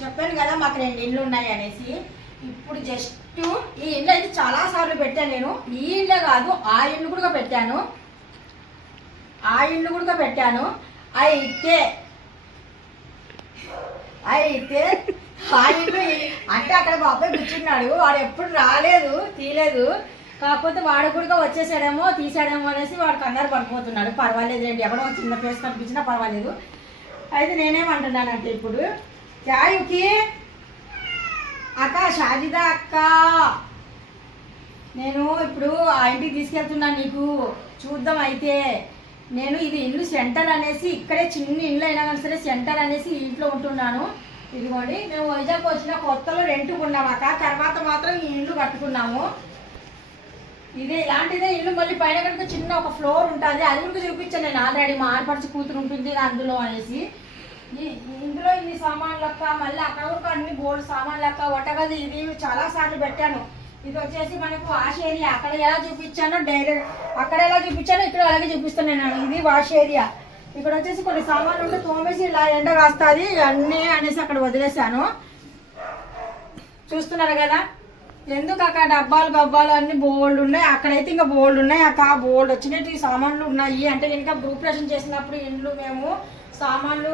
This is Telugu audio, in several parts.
చెప్పాను కదా మాకు 2 ఇళ్ళు ఉన్నాయి అనేసి. ఇప్పుడు జస్ట్ ఈ ఇల్లు అయితే చాలా సార్లు పెట్టాను నేను. ఈ ఇల్లే కాదు, ఆ ఇల్లు కూడా పెట్టాను. అయితే ఆ ఇల్లు అంటే అక్కడ మా అబ్బాయి కూర్చున్నాడు, వాడు ఎప్పుడు రాలేదు, తీయలేదు. కాకపోతే వాడు కూడా వచ్చేసాడేమో తీసాడేమో అనేసి వాడు కంగారు పడిపోతున్నాడు. పర్వాలేదు రండి, ఎక్కడో చిన్న ప్లేస్ కనిపించినా పర్వాలేదు. అయితే నేనేమంటున్నానంటే ఇప్పుడు క్యాయుకి అక్క, షాజిదా అక్క, నేను ఇప్పుడు ఆ ఇంటికి తీసుకెళ్తున్నాను, నీకు చూద్దాం. అయితే నేను ఇది ఇల్లు సెంటర్ అనేసి, ఇక్కడే చిన్న ఇల్లు అయినా కానీ సరే సెంటర్ అనేసి ఇంట్లో ఉంటున్నాను. ఇదిగోండి, మేము వైజాగ్ వచ్చిన కొత్తలో రెంట్కు ఉన్నాం అక్క, తర్వాత మాత్రం ఈ ఇల్లు కట్టుకున్నాము. ఇదే ఇలాంటిదే ఇల్లు. మళ్ళీ పైన కనుక చిన్న ఒక ఫ్లోర్ ఉంటుంది, అది కూడా చూపించాను నేను ఆల్రెడీ. మా ఆడపడిచి కూతురు ఉంటుంది అందులో అనేసి. ఇందులో ఇన్ని సామాన్లు లెక్క, మళ్ళీ అక్కడ కూడా అన్ని బోర్డు సామాన్లు లెక్క ఒట్టగది. ఇది చాలా సార్లు పెట్టాను. ఇది వచ్చేసి మనకు వాష్ ఏరియా. అక్కడ ఎలా చూపించానో డైరెక్ట్ అక్కడ ఎలా చూపించానో ఇక్కడ అలాగే చూపిస్తాను నేను. ఇది వాష్ ఏరియా. ఇక్కడ వచ్చేసి కొన్ని సామాన్లు ఉంటే తోమేసి ఇలా ఎండ కాస్తుంది అన్నీ అనేసి అక్కడ వదిలేసాను. చూస్తున్నారు కదా, ఎందుకు అక్కడ డబ్బాలు గబ్బాలు అన్ని బోల్డ్ ఉన్నాయి. అక్కడైతే ఇంకా బోల్డ్ ఉన్నాయి అక్క, బోల్డ్ వచ్చినట్టు సామాన్లు ఉన్నాయి. అంటే ఇంకా గ్రూపరేషన్ చేసినప్పుడు ఇండ్లు మేము సామాన్లు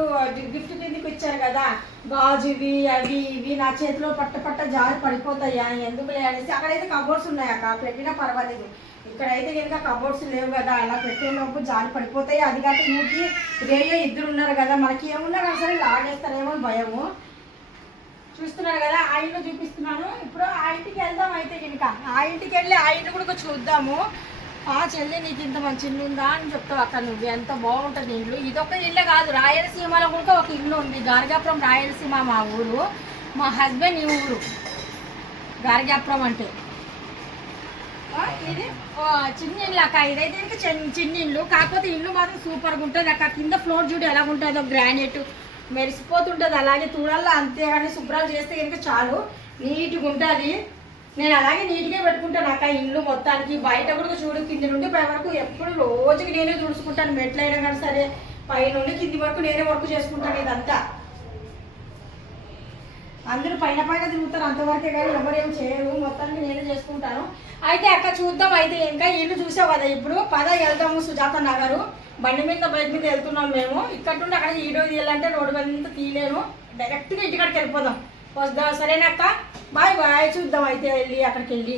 గిఫ్ట్ కిందకి ఇచ్చారు కదా, గాజువి అవి ఇవి నా చేతిలో పట్ట జారి పడిపోతాయా ఎందుకులే అనేసి అక్కడైతే కబోర్డ్స్ ఉన్నాయి అక్క, పెట్టినా పర్వాలేదు. ఇక్కడైతే కనుక కబోర్డ్స్ లేవు కదా, అలా పెట్టేలోపు జారి పడిపోతాయి. అది కాక ఇంటికి రేయో ఇద్దరు ఉన్నారు కదా, మనకి ఏమున్నా కానీ సరే లాగేస్తారేమో భయము. చూస్తున్నారు కదా, ఆ ఇల్లు చూపిస్తున్నాను. ఇప్పుడు ఆ ఇంటికి వెళ్దాం. అయితే కనుక ఆ ఇంటికి వెళ్ళి ఆ ఇల్లు కూడా చూద్దాము. ఆ చెల్లి, నీకు ఇంత మంచి ఇల్లు ఉందా అని చెప్తావు అక్క, నువ్వు ఎంత బాగుంటుంది ఇల్లు. ఇదొక ఇల్లే కాదు, రాయలసీమలో కూడా ఒక ఇల్లు ఉంది. గార్గాపురం రాయలసీమ మా ఊరు, మా హస్బెండ్ ఈ ఊరు గార్గాపురం అంటే. ఇది చిన్న ఇల్లు అక్క, ఇదైతే ఇంకా చిన్న ఇల్లు. కాకపోతే ఇల్లు మాత్రం సూపర్గా ఉంటుంది అక్క. కింద ఫ్లోర్ చూడు ఎలా ఉంటుందో, గ్రానైట్ మెరిసిపోతుంటుంది. అలాగే తూడాల్లో అంతేగాని శుభ్రాలు చేస్తే కనుక చాలు నీట్గా ఉంటుంది. నేను అలాగే నీట్గా పెట్టుకుంటాను అక్క ఇల్లు మొత్తానికి. బయట కూడా చూడు, కింది నుండి పై వరకు ఎప్పుడు రోజుకి నేనే తుడుచుకుంటాను. మెట్లైనా కానీ సరే పై నుండి కింది వరకు నేనే వర్క్ చేసుకుంటాను. ఇదంతా అందరూ పైన తిరుగుతారు అంతవరకే, కానీ ఎవరేం చేయరు, మొత్తానికి నేనే చేసుకుంటాను. అయితే అక్క చూద్దాం. అయితే ఇంకా ఇల్లు చూసావు కదా, ఇప్పుడు పద వెళ్దాము సుజాత నగరు. బండి మీద బైక్ మీద వెళ్తున్నాం మేము. ఇక్కడ నుండి అక్కడ ఈడో తీయాలంటే రోడ్డు మీద తీయలేను, డైరెక్ట్గా ఇంటికాడికి వెళ్ళిపోదాం. వద్దా, సరేనా అక్క? Bye bye. చూద్దాం అయితే వెళ్ళి అక్కడికి వెళ్ళి.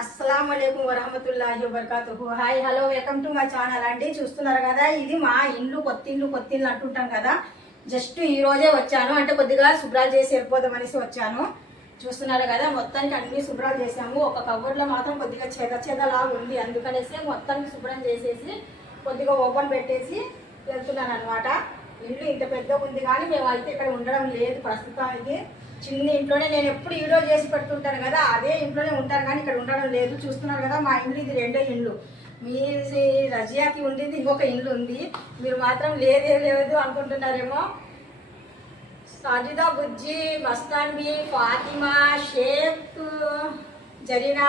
అస్సలాము అలైకుం వరహమతుల్లాహి వబర్కాతుహు. Hi, hello, welcome to my channel అండి. చూస్తున్నారు కదా, ఇది మా ఇల్లు, కొత్త ఇల్లు అంటుంటాం కదా. జస్ట్ ఈ రోజే వచ్చాను, అంటే కొద్దిగా శుభ్రాలు చేసి వెళ్ళిపోదాం అనేసి వచ్చాను. చూస్తున్నారు కదా, మొత్తానికి అన్ని శుభ్రాలు చేసాము. ఒక కవర్లో మాత్రం కొద్దిగా చెదలాగా ఉంది, అందుకనేసి మొత్తానికి శుభ్రం చేసేసి కొద్దిగా ఓపెన్ పెట్టేసి వెళ్తున్నాను అనమాట. ఇల్లు ఇంత పెద్దగా ఉంది కానీ మేము అయితే ఇక్కడ ఉండడం లేదు ప్రస్తుతానికి. చిన్న ఇంట్లోనే నేను ఎప్పుడు ఈడో చేసి పెడుతుంటాను కదా, అదే ఇంట్లోనే ఉంటాను కానీ ఇక్కడ ఉండడం లేదు. చూస్తున్నారు కదా, మా ఇల్లు ఇది రెండో ఇల్లు. మీ రజియాకి ఉండేది ఇంకొక ఇల్లు ఉంది, మీరు మాత్రం లేదు అనుకుంటున్నారేమో. సాజిదా, బుజ్జి, మస్తాన్వి, ఫాతిమా, షేక్, జరీనా,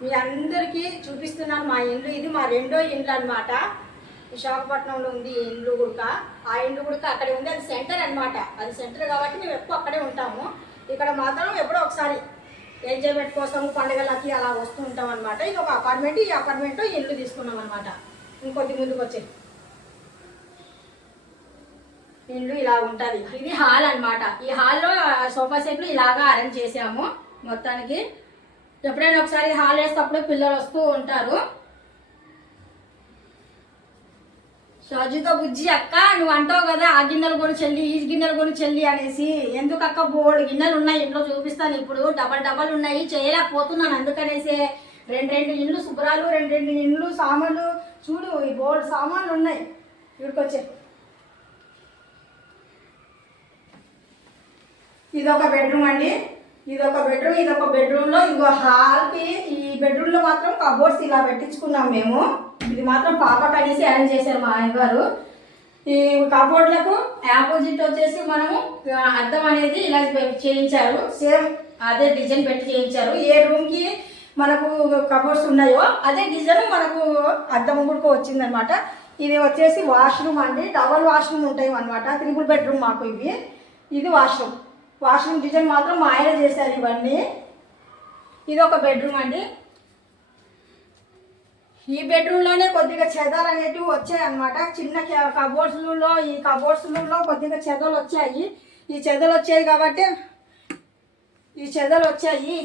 మీ అందరికీ చూపిస్తున్నాను మా ఇల్లు. ఇది మా రెండో ఇల్లు అనమాట. విశాఖపట్నంలో ఉంది ఈ ఇల్లు కూడా. ఆ ఇల్లు కూడా అక్కడే ఉంది, అది సెంటర్ అనమాట. అది సెంటర్ కాబట్టి మేము ఎక్కువ అక్కడే ఉంటాము. ఇక్కడ మాత్రం ఎప్పుడో ఒకసారి ఎంజాయ్మెంట్ కోసం పండుగలకి అలా వస్తూ ఉంటాం అనమాట. ఇది ఒక అపార్ట్మెంట్, ఈ అపార్ట్మెంట్లో ఇల్లు తీసుకున్నాం అనమాట. ఇంకొద్ది ముందుకు వచ్చే ఇల్లు ఇలా ఉంటుంది. ఇది హాల్ అనమాట. ఈ హాల్లో సోఫా సెట్లు ఇలాగా అరేంజ్ చేసాము మొత్తానికి. ఎప్పుడైనా ఒకసారి హాల్ వేసేటప్పుడు పిల్లలు వస్తూ ఉంటారు. షాజుతో బుజ్జి అక్క, నువ్వు అంటావు కదా ఆ గిన్నెలు కొని చెల్లి, ఈ గిన్నెలు కొని చెల్లి అనేసి. ఎందుకు అక్క, బోల్డ్ గిన్నెలు ఉన్నాయి ఇంట్లో, చూపిస్తాను. ఇప్పుడు డబల్ ఉన్నాయి, చేయలేకపోతున్నాను. అందుకనేసి రెండు ఇండ్లు శుభ్రాలు, రెండు ఇండ్లు సామాన్లు. చూడు, ఈ బోల్డ్ సామాన్లు ఉన్నాయి. ఇక్కడికొచ్చే ఇదొక బెడ్రూమ్ అండి, ఇదొక బెడ్రూమ్లో ఇంకో హాల్కి. ఈ బెడ్రూమ్లో మాత్రం కబోర్డ్స్ ఇలా పెట్టించుకున్నాం మేము. ఇది మాత్రం పాపకు అనేసి అరేంజ్ చేశారు మా ఆయన గారు. ఈ కబోర్డ్లకు ఆపోజిట్ వచ్చేసి మనము అద్దం అనేది ఇలా చేయించారు. సేమ్ అదే డిజైన్ పెట్టి చేయించారు. ఏ రూమ్కి మనకు కబోర్డ్స్ ఉన్నాయో అదే డిజైన్ మనకు అద్దం కూడా వచ్చిందనమాట. ఇది వచ్చేసి వాష్రూమ్ అండి, డబల్ వాష్రూమ్ ఉంటాయి అనమాట. 3 బెడ్రూమ్ మాకు ఇవి. ఇది వాష్రూమ్ డిజైన్ మాత్రం మా ఆయన చేశారు ఇవన్నీ. ఇది ఒక బెడ్రూమ్ అండి. ఈ బెడ్రూమ్లోనే కొద్దిగా చెదలు అనేటివి వచ్చాయి అన్నమాట. చిన్న కబోర్డ్స్లో ఈ కబోర్డ్స్లో కొద్దిగా చెదలు వచ్చాయి. ఈ చెదలు వచ్చాయి కాబట్టి ఈ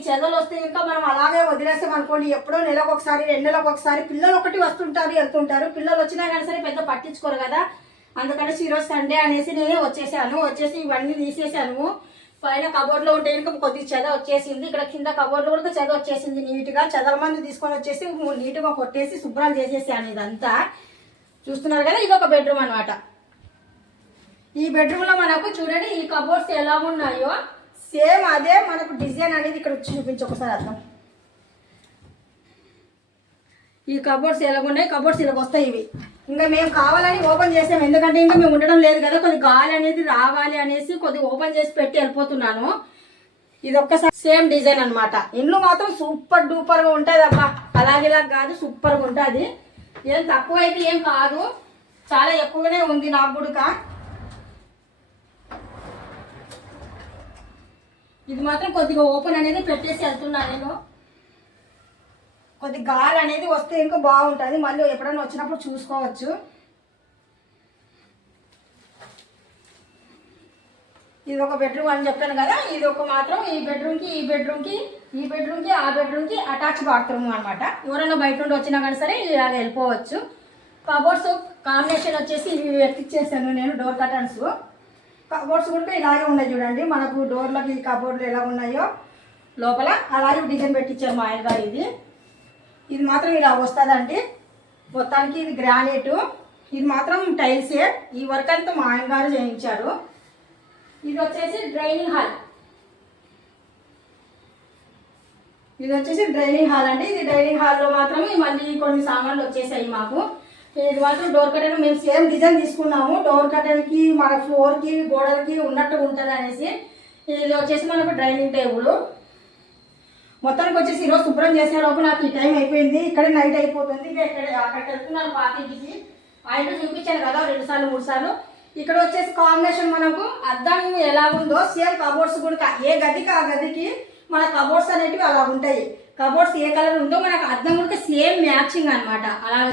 చెదలు వస్తే ఇంకా మనం అలాగే వదిలేస్తాం అనుకోండి, ఎప్పుడో నెలకు ఒకసారి 2 నెలలకు ఒకసారి పిల్లలు ఒకటి వస్తుంటారు వెళ్తుంటారు. పిల్లలు వచ్చినా కానీ సరే పెద్ద పట్టించుకోరు కదా. అందుకని ఈరోజు సండే అనేసి నేనే వచ్చేసి ఇవన్నీ తీసేసాను. పైన కబోర్డ్లో ఉంటే ఇంకా కొద్దిగా చెద వచ్చేసింది. ఇక్కడ కింద కబోర్డ్లో కూడా చెద వచ్చేసింది. నీట్గా చెదల మంది తీసుకొని వచ్చేసి నీట్గా కొట్టేసి శుభ్రం చేసేసాను. ఇదంతా చూస్తున్నారు కదా. ఇది ఒక బెడ్రూమ్ అనమాట. ఈ బెడ్రూమ్లో మనకు చూడండి ఈ కబోర్డ్స్ ఎలా ఉన్నాయో సేమ్ అదే మనకు డిజైన్ అనేది ఇక్కడ వచ్చి చూపించి ఒకసారి అర్థం. ఈ కబోర్డ్స్ ఎలాగున్నాయి, కబోర్డ్స్ ఇలాగ వస్తాయి. ఇవి ఇంకా మేము కావాలని ఓపెన్ చేసాము, ఎందుకంటే ఇంకా మేము ఉండడం లేదు కదా, కొద్ది గాలి అనేది రావాలి అనేసి కొద్దిగా ఓపెన్ చేసి పెట్టి వెళ్ళిపోతున్నాను. ఇది ఒక్కసారి సేమ్ డిజైన్ అనమాట. ఇల్లు మాత్రం సూపర్ డూపర్గా ఉంటుంది అబ్బా. అలాగేలా కాదు, సూపర్గా ఉంటుంది. ఏం తక్కువ అయితే ఏం కాదు, చాలా ఎక్కువగానే ఉంది నాకు కూడా. ఇది మాత్రం కొద్దిగా ఓపెన్ అనేది పెట్టేసి వెళ్తున్నాను నేను. కొద్ది గాలి అనేది వస్తే ఇంకా బాగుంటుంది, మళ్ళీ ఎప్పుడైనా వచ్చినప్పుడు చూసుకోవచ్చు. ఇది ఒక బెడ్రూమ్ అని చెప్పాను కదా. ఇది ఒక మాత్రం ఈ బెడ్రూమ్కి ఆ బెడ్రూమ్కి అటాచ్ బాత్రూమ్ అనమాట. ఎవరైనా బయట నుండి వచ్చినా కానీ సరే ఇలాగ వెళ్ళిపోవచ్చు. కబోర్డ్స్ కాంబినేషన్ వచ్చేసి ఇవి ఎక్కిచ్చేసాను నేను. డోర్ కర్టన్స్ కబోర్డ్స్ కూడా ఇలాగే ఉన్నాయి చూడండి. మనకు డోర్లకి కబోర్డ్లు ఎలా ఉన్నాయో లోపల అలాగే డిజైన్ పెట్టించారు మా ఆయన గారు. ఇది మాత్రం ఇలా వస్తుందండి. మొత్తానికి ఇది గ్రానైట్, ఇది మాత్రం టైల్సే. ఈ వర్క్ అంతా మా ఆయన గారు చేయించారు. ఇది వచ్చేసి డ్రైనింగ్ హాల్. అండి. ఇది డ్రైనింగ్ హాల్లో మాత్రం మళ్ళీ కొన్ని సామాన్లు వచ్చేసాయి మాకు. ఇది మాత్రం డోర్ కర్టెన్ మేము సేమ్ డిజైన్ తీసుకున్నాము. డోర్ కర్టెన్కి మన ఫ్లోర్కి గోడలకి ఉన్నట్టు ఉంటుంది అనేసి. ఇది వచ్చేసి మనకు డ్రైనింగ్ టేబుల్. మొత్తానికి వచ్చేసి ఈరోజు శుభ్రం చేసే లోపు నాకు ఈ టైం అయిపోయింది. ఇక్కడే నైట్ అయిపోతుంది. అక్కడికి వెళ్తున్నాను పార్టీకి. ఆయన చూపించాను కదా 2 సార్లు 3 సార్లు. ఇక్కడ వచ్చేసి కాంబినేషన్ మనకు అద్దం ఎలాగుందో సేమ్ కబోర్డ్స్ కూడా ఏ గదికి ఆ గదికి మన కబోర్డ్స్ అనేటివి అలా ఉంటాయి. కబోర్డ్స్ ఏ కలర్ ఉందో మనకు అద్దం కూడా సేమ్ మ్యాచింగ్ అనమాట. అలాగ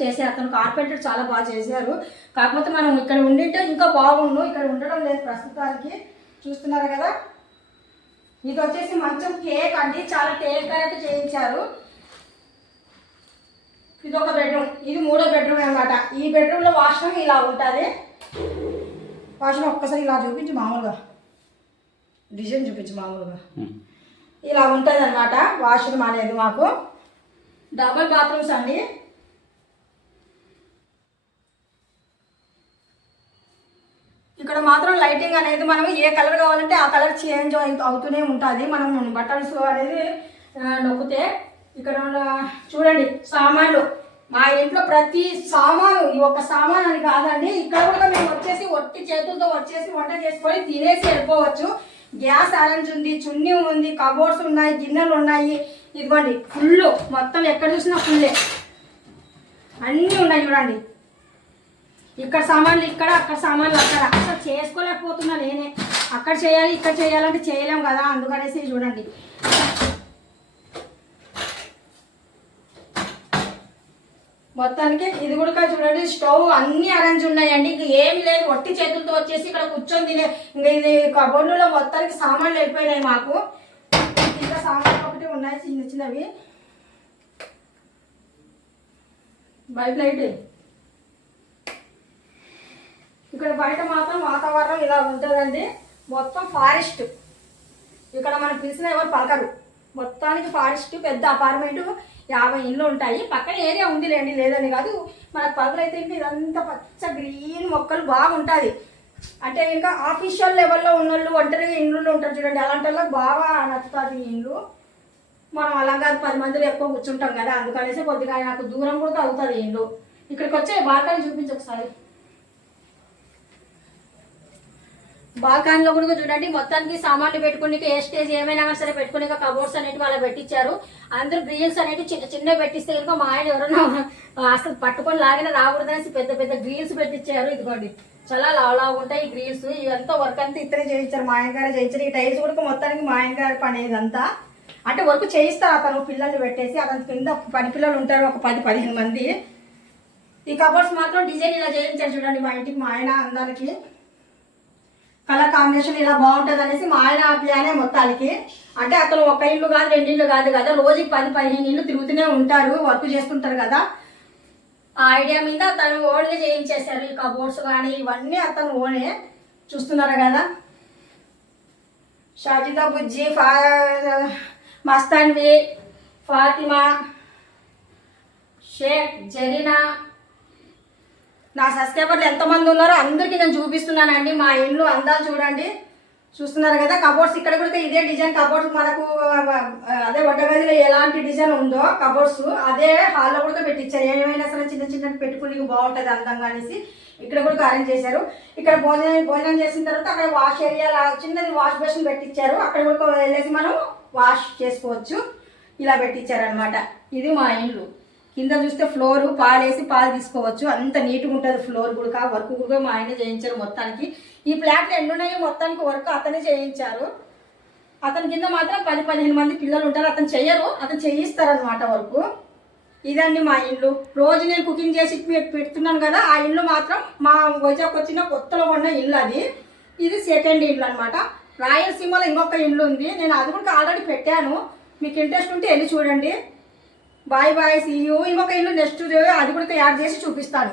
చేసే అతను కార్పెంటర్ చాలా బాగా చేశారు. కాకపోతే మనం ఇక్కడ ఉండింటే ఇంకా బాగుండు, ఇక్కడ ఉండడం లేదు ప్రస్తుతానికి. చూస్తున్నారు కదా. ఇది వచ్చేసి మంచం కేక్ అండి, చాలా కేక్ అయితే చేయించారు. ఇది ఒక బెడ్రూమ్, ఇది 3వ బెడ్రూమ్ అనమాట. ఈ బెడ్రూమ్లో వాష్రూమ్ ఇలా ఉంటుంది. వాష్రూమ్ ఒక్కసారి ఇలా చూపించి మామూలుగా డిజైన్ చూపించి మామూలుగా ఇలా ఉంటుంది అనమాట. వాష్రూమ్ అనేది మాకు డబుల్ బాత్రూమ్స్ అండి. ఇక్కడ మాత్రం లైటింగ్ అనేది మనం ఏ కలర్ కావాలంటే ఆ కలర్ చేంజ్ అవుతూనే ఉంటుంది. మనం బటన్స్ అనేది నొక్కితే ఇక్కడ చూడండి సామాన్లు. మా ఇంట్లో ప్రతి సామాను, ఈ ఒక్క సామాన్ అని కాదండి, ఇక్కడ కూడా మేము వచ్చేసి ఒట్టి చేతులతో వచ్చేసి వంట చేసుకొని తినేసి వెళ్ళిపోవచ్చు. గ్యాస్ అరేంజ్ ఉంది, చున్నీ ఉంది, కబోర్డ్స్ ఉన్నాయి, గిన్నెలు ఉన్నాయి. ఇదిగోండి ఫుల్, మొత్తం ఎక్కడ చూసినా ఫుల్లే అన్నీ ఉన్నాయి చూడండి. ఇక్కడ సామాన్లు ఇక్కడ, అక్కడ సామాన్లు అక్కడ. అసలు చేసుకోలేకపోతున్నా నేనే. అక్కడ చేయాలి ఇక్కడ చేయాలంటే చేయలేం కదా, అందుకనేసి చూడండి. మొత్తానికి ఇది కూడా చూడండి స్టవ్ అన్ని అరేంజ్ ఉన్నాయండి. ఇంక ఏమి లేదు, ఒట్టి చేతులతో వచ్చేసి ఇక్కడ కూర్చొని తినే. ఇంకా ఇది కబోర్డులో మొత్తానికి సామాన్లు వెళ్ళిపోయినాయి మాకు. ఇంకా సామాన్లు ఒకటి ఉన్నాయి చిన్నవి. Bike light. ఇక్కడ బయట మాత్రం వాతావరణం ఇలా ఉంటుందండి. మొత్తం ఫారెస్ట్. ఇక్కడ మనం పిలిచిన ఎవరు పలకరు. మొత్తానికి ఫారెస్ట్, పెద్ద అపార్ట్మెంట్, 50 ఇండ్లు ఉంటాయి. పక్కన ఏరియా ఉంది లేదని కాదు. మనకు పగలైతే ఇంకా ఇదంతా పచ్చ గ్రీన్ మొక్కలు బాగుంటుంది. అంటే ఇంకా ఆఫీషియల్ లెవెల్లో ఉన్నోళ్ళు ఒంటరిగా ఇండ్లు ఉంటారు చూడండి, అలాంటి వాళ్ళకి బాగా నచ్చుతుంది ఈ ఇండ్లు. మనం అలా కాదు 10 మందిలో ఎక్కువ కూర్చుంటాం కదా, అందుకనేసి కొద్దిగా నాకు దూరం కూడా అవుతుంది ఇండ్లు. ఇక్కడికి వచ్చే బాల్కనీ చూపించి ఒకసారి. బాల్కనీలో కూడా చూడండి మొత్తానికి సామాన్లు పెట్టుకుని ఏ స్టేజ్ ఏమైనా సరే పెట్టుకుని కబోర్డ్స్ అనేవి వాళ్ళ పెట్టించారు. అందరూ గ్రిల్స్ అనేవి చిన్న చిన్నవి పెట్టిస్తే కనుక మా ఆయన ఎవరైనా అసలు పట్టుకొని లాగిన రాకూడదనేసి పెద్ద పెద్ద గ్రిల్స్ పెట్టించారు. ఇదిగోండి చాలా లావు ఉంటాయి ఈ గ్రిల్స్. ఇవంతా వర్క్ అంతా ఇతనే చేయించారు, మా ఆయన గారే చేయించారు. ఈ టైల్స్ కూడా మొత్తానికి మా ఆయన గారి పని ఇదంతా. అంటే వర్క్ చేయిస్తారు అతను పిల్లల్ని పెట్టేసి. అతని కింద పని పిల్లలు ఉంటారు ఒక 10-15 మంది. ఈ కబోర్డ్స్ మాత్రం డిజైన్ ఇలా చేయించారు చూడండి మా ఇంటికి. మా ఆయన అందరికి కలర్ కాంబినేషన్ ఇలా బాగుంటుంది అనేసి మా ఆయన ప్లానే మొత్తానికి. అంటే అతను ఒక ఇల్లు కాదు 2 ఇళ్ళు కాదు కదా, రోజుకి 10-15 ఇళ్ళు తిరుగుతూనే ఉంటారు, వర్క్ చేస్తుంటారు కదా. ఆ ఐడియా మీద అతను ఓన్గా చేయించేశారు. ఈ కబోర్డ్స్ కానీ ఇవన్నీ అతను ఓనే. చూస్తున్నారు కదా, షాజిదా బుజ్జి, మస్తాన్వి, ఫాతిమా, షేక్, జరీనా, నా సబ్స్క్రైబర్లు ఎంతమంది ఉన్నారో అందరికీ నేను చూపిస్తున్నానండి మా ఇల్లు అందాలు చూడండి. చూస్తున్నారు కదా, కబోర్డ్స్ ఇక్కడ కూడా ఇదే డిజైన్ కబోర్డ్స్ మనకు అదే వంటగదిలో ఎలాంటి డిజైన్ ఉందో కబోర్డ్స్ అదే హాల్లో కూడా పెట్టించారు. ఏమైనా సరే చిన్న చిన్న పెట్టుకుని బాగుంటుంది అందంగా అనేసి ఇక్కడ కూడా అరేంజ్ చేశారు. ఇక్కడ భోజనం చేసిన తర్వాత అక్కడ వాష్ ఏరియా చిన్నది వాష్ బేసిన్ పెట్టించారు. అక్కడ కూడా వెళ్ళేసి మనం వాష్ చేసుకోవచ్చు. ఇలా పెట్టించారు అనమాట. ఇది మా ఇల్లు. కింద చూస్తే ఫ్లోర్ పాలేసి పాలు తీసుకోవచ్చు, అంత నీట్గా ఉంటుంది ఫ్లోర్ కూడా. వర్క్ కూడా మా ఆయన చేయించారు మొత్తానికి. ఈ ఫ్లాట్లు ఎన్నున్నాయో మొత్తానికి వర్క్ అతనే చేయించారు. అతని కింద మాత్రం 10-15 మంది పిల్లలు ఉంటారు. అతను చెయ్యరు, అతను చేయిస్తారనమాట వర్క్. ఇదండి మా ఇల్లు. రోజు నేను కుకింగ్ చేసి పెడుతున్నాను కదా, ఆ ఇల్లు మాత్రం మా వైజాగ్ వచ్చిన కొత్తలో ఉన్న ఇల్లు అది. ఇది సెకండ్ ఇల్లు అనమాట. రాయలసీమలో ఇంకొక ఇల్లు ఉంది, నేను అది కూడా ఆల్రెడీ పెట్టాను. మీకు ఇంట్రెస్ట్ ఉంటే వెళ్ళి చూడండి. Bye bye, see you. ఇంకొక ఇల్లు నెక్స్ట్ అది కూడా యాడ్ చేసి చూపిస్తాను.